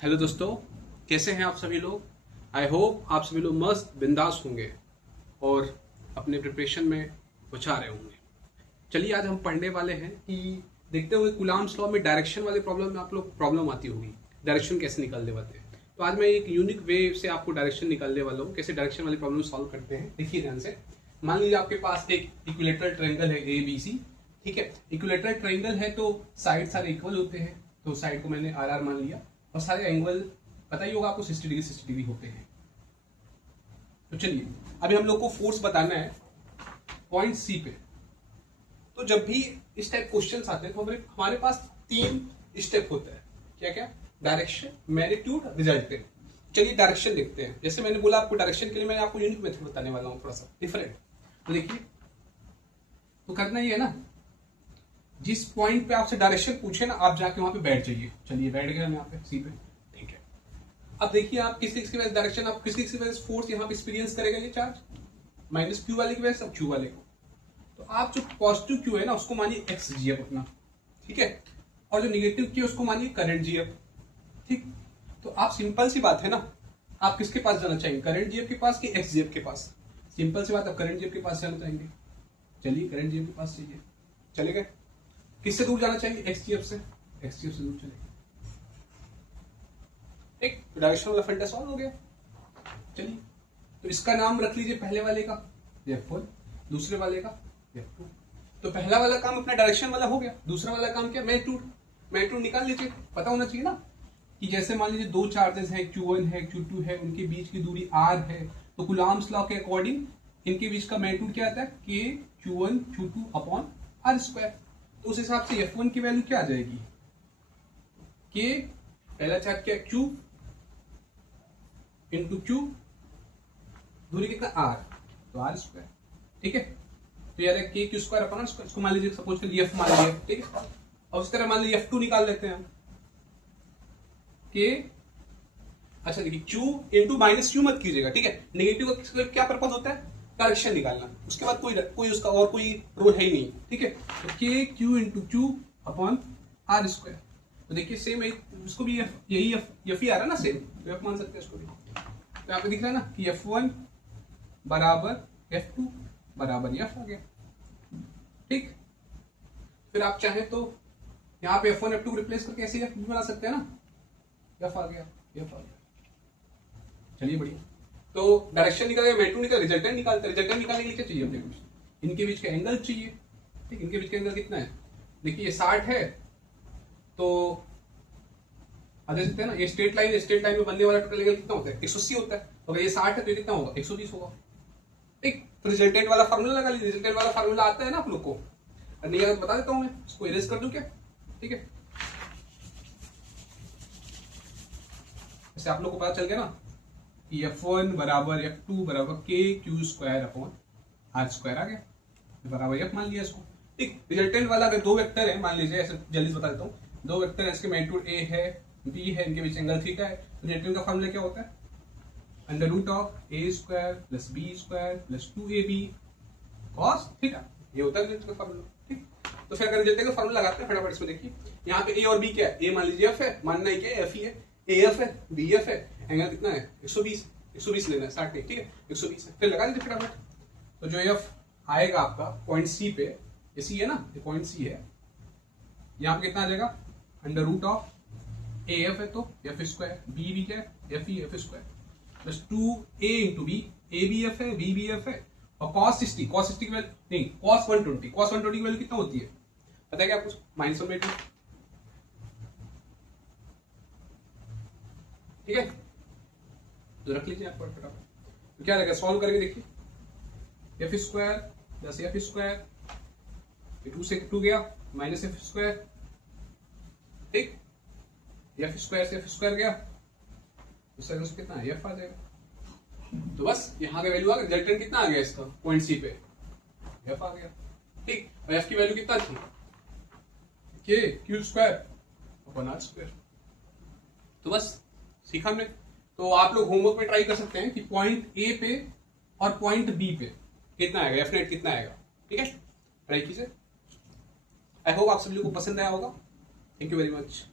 Hello दोस्तों, कैसे हैं आप सभी लोग। आई होप आप सभी लोग मस्त बिंदास होंगे और अपने प्रिपरेशन में पहुंचा रहे होंगे। चलिए आज हम पढ़ने वाले हैं कि देखते हुए कुलाम्स लॉ में डायरेक्शन वाले प्रॉब्लम में आप लोग प्रॉब्लम आती होगी, डायरेक्शन कैसे निकालने वाले हैं। तो आज मैं एक यूनिक वे से आपको डायरेक्शन निकालने वाला हूँ, कैसे डायरेक्शन वाली प्रॉब्लम सॉल्व करते हैं। देखिए ध्यान से, मान लीजिए आपके पास एक इक्विलेटरल ट्रायंगल है ABC। ठीक है, इक्विलेटरल ट्रायंगल है तो साइड सारे इक्वल होते हैं, तो साइड को मैंने RR मान लिया और सारे एंगल पता ही होगा आपको 60 डिग्री होते हैं। तो चलिए अभी हम लोग को फोर्स बताना है पॉइंट C पे। तो जब भी इस टाइप क्वेश्चंस आते हैं तो हमारे पास 3 स्टेप होता है। क्या क्या? Direction, magnitude, resultant. चलिए डायरेक्शन देखते हैं। जैसे मैंने बोला आपको डायरेक्शन के लिए मैंने आपको यूनिक मेथड बताने वाला हूँ, थोड़ा सा डिफरेंट। तो देखिए, तो करना ही है ना, जिस पॉइंट पे आपसे डायरेक्शन पूछे ना, आप जाके वहां पे बैठ जाइए। चलिए बैठ गए हम यहाँ पे C पे। ठीक है, अब देखिए आप किस किस की वजह डायरेक्शन, आप किस किस की वजह फोर्स यहाँ पे एक्सपीरियंस करेगा ये चार्ज, माइनस Q वाले की वजह से, अब Q वाले को। तो आप जो पॉजिटिव Q है ना उसको मानिए XGF अपना, ठीक है, और जो निगेटिव Q उसको मानिए करंट GF। ठीक, तो आप सिंपल सी बात है ना, आप किसके पास जाना चाहेंगे, करंट GF के पास कि XGF के पास। सिंपल सी बात, आप करंट GF के पास जाना चाहेंगे। चलिए करंट GF के पास चाहिए, चले गए। किससे दूर जाना चाहिए, XGF से। XGF से दूर चले, एक डायरेक्शन वाला फंडा सॉल्व हो गया। चलिए, तो इसका नाम रख लीजिए, पहले वाले का F1, दूसरे वाले का F2। तो पहला वाला काम अपना डायरेक्शन वाला हो गया, दूसरा वाला काम क्या, मैग्नीट्यूड निकाल लीजिए। पता होना चाहिए ना कि जैसे मान लीजिए 2 चार्जेस हैं, Q1 है Q2 है, उनके बीच की दूरी R है, तो कुलाम्स लॉ के अकॉर्डिंग इनके बीच का मैग्नीट्यूड क्या आता है, K Q1 Q2 upon R²। तो उस हिसाब से F1 की वैल्यू क्या आ जाएगी, K पहला चार्ज क्या, Q इंटू Q, दूरी कितना R, तो R²। ठीक है, तो यार K Q² अपॉन R², इसको मान लीजिए सपोज कर F मान लिया। ठीक है, और उस तरह मान लीजिए F2 निकाल लेते हैं हम। K, अच्छा देखिए Q इंटू माइनस Q मत कीजिएगा, ठीक है, नेगेटिव का क्या पर्पज होता है, डायरेक्शन निकालना। उसके बाद कोई उसका और कोई रोल है ही नहीं। ठीक है, तो K Q into Q upon R²। तो देखिए सेम है, इसको भी यही F ही आ रहा है ना, सेम, तो F मान सकते हैं इसको भी। तो यहाँ पे दिख रहा है ना कि F1 बराबर F2 बराबर F आ गया। ठीक, फिर आप चाहें तो यहाँ पे F1 F2 को रिप्लेस करके ऐसे F भी बना सकते हैं ना, F आ गया, F आ गया। चलिए बढ़िया, तो डायरेक्शन निकल गया, मैग्नीट्यूड निकल, रिजल्टेंट निकालते हैं। रिजल्टेंट निकालने के लिए क्या चाहिए अपने कुछ, इनके बीच का एंगल चाहिए। ठीक, इनके बीच का एंगल कितना है, देखिए ये 60 है, तो देख सकते हैं ना, ये स्ट्रेट लाइन में बनने वाला टोटल एंगल कितना होता है, 180 होता है। तो अगर ये 60 है तो ये कितना होगा, 120 होगा। ठीक, तो रिजल्टेंट वाला फार्मूला लगा लीजिए। रिजल्टेंट वाला फार्मूला आता है ना आप लोग को, नहीं अगर बता देता हूं मैं, इसको इरेज कर दूं क्या। ठीक है, जैसे आप लोग को पता चल गया ना कि F1 बराबर F2 बराबर K Q² अपॉन R² आ गया, बराबर F मान लिया इसको। ठीक, रिजल्टेंट वाला अगर 2 वेक्टर है, मान लीजिए ऐसे जल्दी बता देता हूँ, 2 वेक्टर है, इसके मैग्नीट्यूड A है B है, इनके बीच एंगल थीटा है। तो रिजल्टेंट का फार्मूला क्या होता है, under root of A² plus B² plus 2AB cos theta, ये होता है रिजल्टेंट का फार्मूला। ठीक, तो फिर अगर रिजल्टेंट का फार्मूला लगाते हैं फटाफट इसमें, देखिए यहाँ पे A और B क्या है, A मान लीजिए F है, मानना ही क्या है, F ही है, AF है, BF है, एंगल कितना है 120 लेना है, 60 नहीं, ठीक है 120 है। फिर लगा दीजिए फटाफट। तो जो F आएगा आपका पॉइंट C पे, ये C है ना, ये पॉइंट C है, यहाँ पे कितना आ जाएगा, अंडर रूट ऑफ AF है तो F², B भी क्या है, F ही F² plus 2A into B, ABF है, BBF है, और cos 60 की वैल्यू नहीं, cos 120 की वैल्यू कितना होती है पता है क्या आपको, -1/2। ठीक है, तो रख लीजिए आप फटाफट। तो क्या रहेगा, सॉल्व करके देखिए, F² प्लस F², 2 से 2 गया, माइनस F²। ठीक, F² से F² गया, उससे कितना है, F आ जाएगा। तो बस यहाँ का वैल्यू आ गया, रिजल्टेंट कितना आ गया इसका पॉइंट C पे, F आ गया। ठीक, और F की वैल्यू कितना थी, K Q² अपॉन R²। तो बस सीखा हमने। तो आप लोग होमवर्क में ट्राई कर सकते हैं कि पॉइंट A पे और पॉइंट B पे कितना आएगा, F नेट कितना आएगा। ठीक है, ट्राई कीजिए। आई होप आप सभी लोगों को पसंद आया होगा। Thank you very much.